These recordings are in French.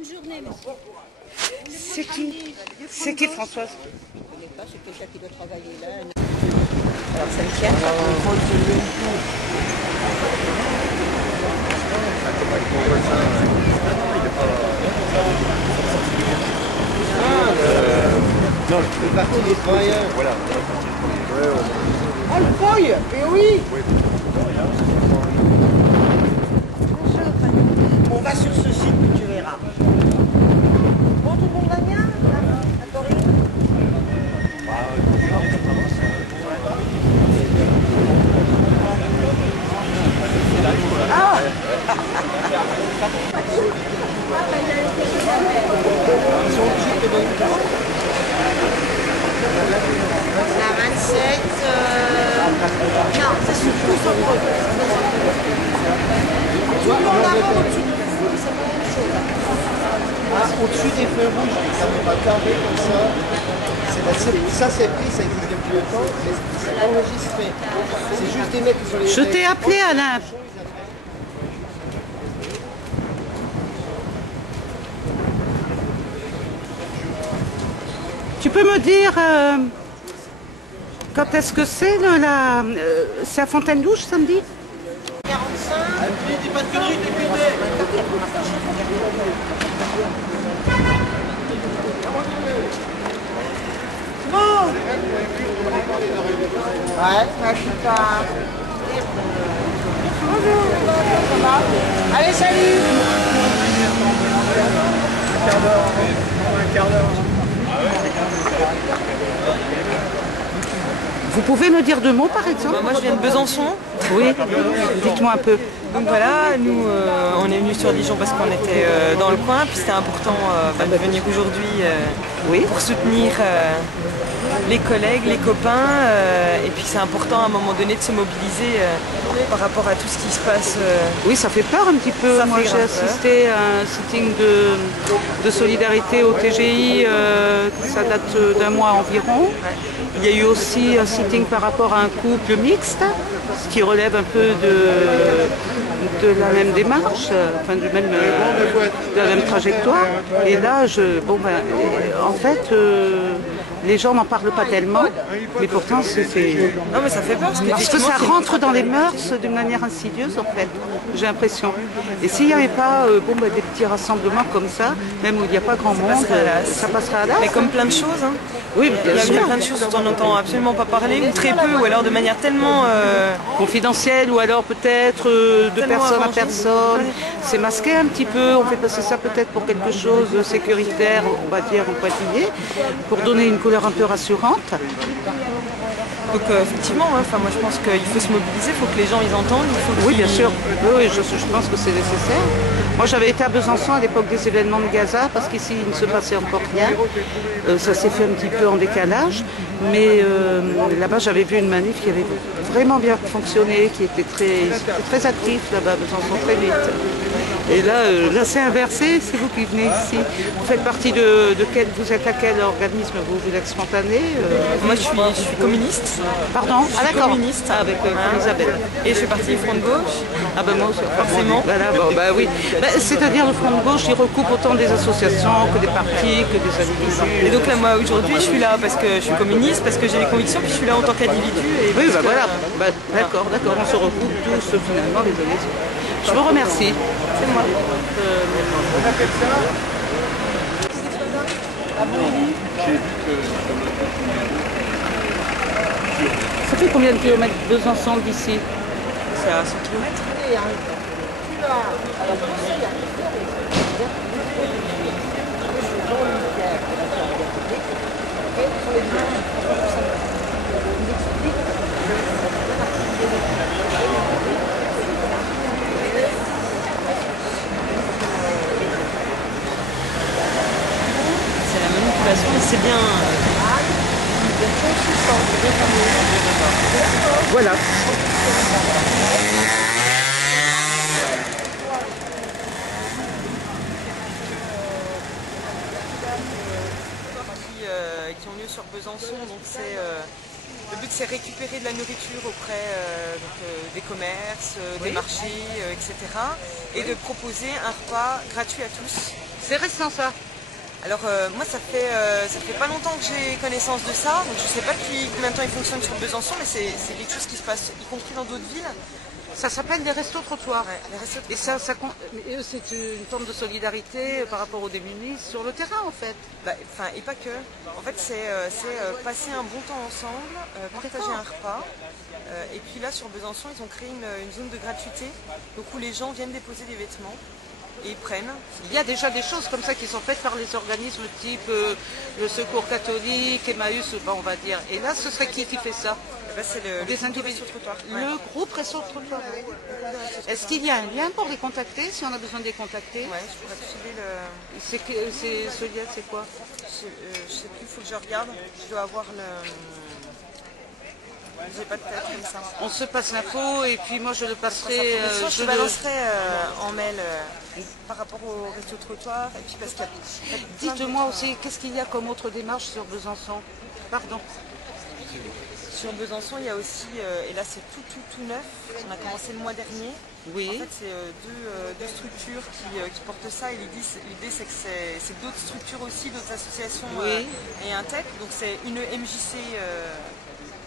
Bonne journée, monsieur. C'est qui? C'est qui, Françoise? Je ne connais pas, c'est quelqu'un qui doit travailler là. Alors ça me tient. Non, le parti des travailleurs. Voilà. Oh le feuille. Eh oui. On va sur ce site, tu verras. Bon, tout le monde va bien à Corinne? Ah. La 27, non, ça se pousse en gros. Tout le monde avant au-dessus du feu, c'est pas la même chose. Ah, au-dessus des feux rouges, les caméras carrées comme ça. Ça c'est pris, ça existe depuis le temps, mais c'est enregistré. C'est juste des mecs qui sont les... Je t'ai appelé, Alain. Tu peux me dire quand est-ce que c'est c'est à Fontaine-Douche samedi? 45. Dis pas de conneries, t'es pété. Bon. Ouais, je suis pas... Bonjour, ça va? Allez, salut. Un quart d'heure. Vous pouvez me dire deux mots, par exemple? Moi je viens de Besançon. Oui, dites-moi un peu. Donc voilà, nous on est venus sur Dijon parce qu'on était dans le coin, puis c'était important de venir aujourd'hui Oui. pour soutenir les collègues, les copains, et puis c'est important à un moment donné de se mobiliser par rapport à tout ce qui se passe. Oui, ça fait peur un petit peu. Ça Moi, fait j'ai grave assisté à un sitting de solidarité au TGI, ça date d'un mois environ. Il y a eu aussi un sitting par rapport à un couple mixte, ce qui relève un peu de la même démarche, enfin de la même trajectoire. Et là, en fait, les gens n'en parlent pas tellement, mais pourtant c'est... Non mais ça fait peur Parce que ça rentre dans les mœurs d'une manière insidieuse, en fait, j'ai l'impression. Et s'il n'y avait pas des petits rassemblements comme ça, même où il n'y a pas grand monde, ça passerait à l'as. Mais comme plein de choses, hein. Oui, bien Il y a sûr. plein de choses dont on n'entend absolument pas parler, ou très peu, ou alors de manière tellement... Confidentielle, ou alors peut-être de Tellement personne à arrangé. personne. C'est masqué un petit peu, on fait passer ça peut-être pour quelque chose de sécuritaire, on va dire, en pointillé, pour donner une couleur un peu rassurante. Donc effectivement, moi je pense qu'il faut se mobiliser, il faut que les gens ils entendent. Oui, bien sûr. Oui, je pense que c'est nécessaire. Moi, j'avais été à Besançon à l'époque des événements de Gaza, parce qu'ici, il ne se passait encore rien. Ça s'est fait un petit peu en décalage. Mais là-bas, j'avais vu une manif qui avait vraiment bien fonctionné, qui était très actif là-bas à Besançon, très vite. Et là, c'est inversé, c'est vous qui venez ici. Vous faites partie vous êtes à quel organisme? Vous êtes spontané? Moi je suis communiste. Pardon? Je suis communiste. Avec Isabelle. Et je fais partie du Front de Gauche. Ah ben moi aussi, Forcément. Voilà, oui. C'est-à-dire le Front de Gauche, il recoupe autant des associations que des partis, que des individus. Et donc là moi aujourd'hui je suis là parce que je suis communiste, parce que j'ai des convictions, puis je suis là en tant qu'individu. Oui, voilà. D'accord, on se recoupe tous finalement les uns les autres. Je vous remercie. C'est moi. Ça fait combien de kilomètres Besançon d'ici? C'est à 100 km. C'est la manipulation, mais c'est bien. Voilà. Qui ont lieu sur Besançon, donc le but c'est récupérer de la nourriture auprès des commerces, des marchés, etc. et de proposer un repas gratuit à tous. C'est récent ça. Alors moi ça fait pas longtemps que j'ai connaissance de ça, donc je sais pas depuis combien de temps il fonctionne sur Besançon, mais c'est quelque chose qui se passe y compris dans d'autres villes. Ça s'appelle des restos trottoirs. Ouais, les restos de Et c'est une forme de solidarité par rapport aux démunis sur le terrain en fait. Enfin, et pas que. En fait, c'est passer un bon temps ensemble, partager un repas. Et puis là, sur Besançon, ils ont créé une zone de gratuité, donc où les gens viennent déposer des vêtements et ils prennent. Il y a déjà des choses comme ça qui sont faites par les organismes type le Secours catholique, Emmaüs, on va dire. Et là, ce serait qui fait ça? C'est des individus. Trottoir. Le groupe Resto Trottoir. Est-ce qu'il y a un lien pour les contacter, si on a besoin de les contacter? Ouais, je pourrais te filer le... Ce lien, c'est quoi? Je sais plus, il faut que je regarde. Je dois avoir le... J'ai pas de tête comme ça. On se passe l'info et puis moi je le passerai. Je balancerai en mail par rapport au Resto Trottoir. Et puis parce qu'il y a Dites-moi aussi, qu'est-ce qu'il y a comme autre démarche sur Besançon? Pardon. Sur Besançon, il y a aussi, et là c'est tout neuf, on a commencé le mois dernier. Oui. En fait, c'est deux structures qui portent ça, et l'idée c'est que c'est d'autres structures aussi, d'autres associations et un tech. Donc c'est une MJC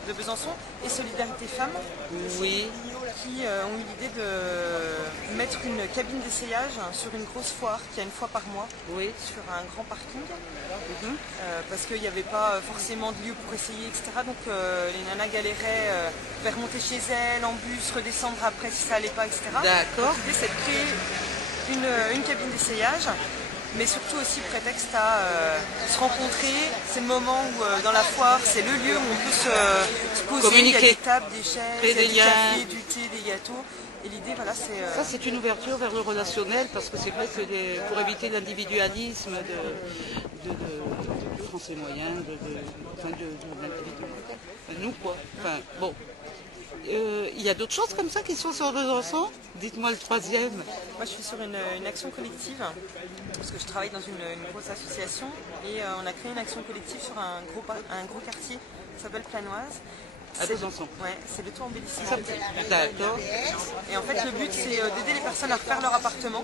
de Besançon et Solidarité Femmes oui. qui ont eu l'idée de mettre une cabine d'essayage sur une grosse foire qui a une fois par mois sur un grand parking parce qu'il n'y avait pas forcément de lieu pour essayer, etc. Donc les nanas galéraient faire monter chez elles en bus, redescendre après si ça allait pas, etc. D'accord. L'idée c'est de créer une cabine d'essayage, mais surtout aussi prétexte à se rencontrer. C'est le moment où dans la foire, c'est le lieu où on peut se poser, communiquer. Il y a des tables, des chaises, il y a des du liens. café, du thé, des gâteaux. Et l'idée, voilà, c'est... Ça, c'est une ouverture vers le relationnel, parce que c'est vrai que pour éviter l'individualisme de français moyen, de l'individu. Enfin, nous, quoi. Enfin, bon. Il y a d'autres choses comme ça qui sont sur Besançon? Dites-moi le troisième. Moi, je suis sur une action collective, parce que je travaille dans une grosse association, et on a créé une action collective sur un gros quartier qui s'appelle Planoise. À Besançon. Ouais, c'est le tout embellissement. D'accord. Et en fait, le but, c'est d'aider les personnes à refaire leur appartement.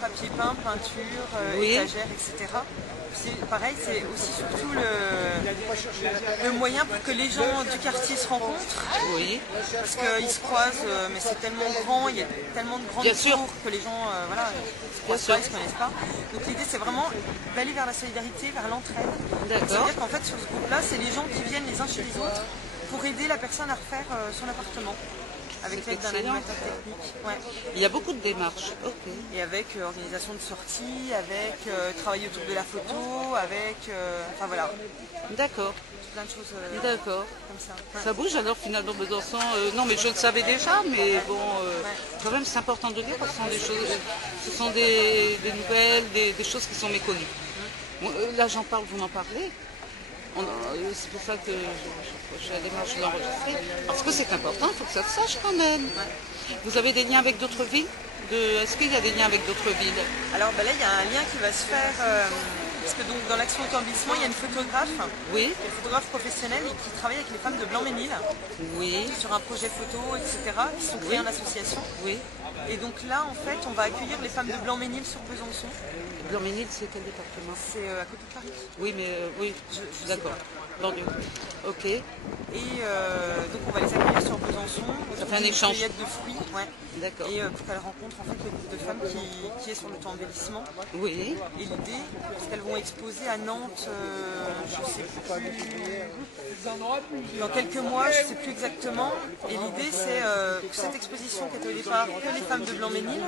Papier peint, peinture, étagère, etc. C'est pareil, c'est aussi surtout le moyen pour que les gens du quartier se rencontrent. Oui. Parce qu'ils se croisent, mais c'est tellement grand, il y a tellement de grandes tours que les gens se croisent pas, ils se connaissent pas. Donc l'idée, c'est vraiment d'aller vers la solidarité, vers l'entraide. C'est-à-dire qu'en fait, sur ce groupe-là, c'est les gens qui viennent les uns chez les autres pour aider la personne à refaire son appartement. Avec l'aide d'un animateur technique. Ouais. Il y a beaucoup de démarches. Okay. Et avec organisation de sorties, avec travail autour de la photo, avec... enfin voilà. D'accord. Plein de choses D'accord. comme ça. Ouais. Ça bouge alors finalement Besançon. Non mais je le savais déjà, mais bon, quand même c'est important de dire parce que ce sont des choses, ce sont des nouvelles, des choses qui sont méconnues. Bon, là j'en parle, vous m'en parlez. C'est pour ça que j'ai la démarche de l'enregistrer. Parce que c'est important, il faut que ça se sache quand même. Vous avez des liens avec d'autres villes? Est-ce qu'il y a des liens avec d'autres villes? Alors là, il y a un lien qui va se faire, parce que donc, dans l'action auto-embellissement, il y a une photographe, une photographe professionnelle qui travaille avec les femmes de Blanc-Ménil, sur un projet photo, etc., qui sont créées en association. Et donc là, en fait, on va accueillir les femmes de Blanc-Ménil sur Besançon. Blanc-Ménil, c'est quel département? C'est à côté de Paris. Oui, mais oui, d'accord. Banlieue. Ok. Et donc on va les accueillir sur Besançon. Ça fait un échange. Une cueillette de fruits, D'accord. Et pour qu'elles rencontrent en fait le groupe de femmes qui est sur le temps embellissement. Oui. Et l'idée, parce qu'elles vont exposer à Nantes, je sais plus, dans quelques mois, je ne sais plus exactement. Et l'idée, c'est que cette exposition qui était au départ que les femmes de Blanc-Ménil,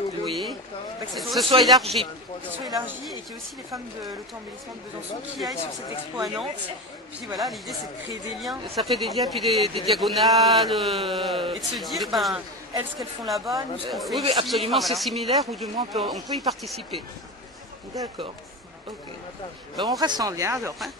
que ce soit élargi. Que ce soit élargi et qu'il y ait aussi les femmes de l'auto-embellissement de Besançon qui aillent sur cette expo à Nantes. Puis voilà, l'idée c'est de créer des liens. Ça fait des liens, puis des diagonales. Et de se dire, elles, ce qu'elles font là-bas, nous, ce qu'on fait oui, ici, absolument, c'est similaire, ou du moins on peut y participer. D'accord. Ok. Ben, on reste en lien alors. Hein.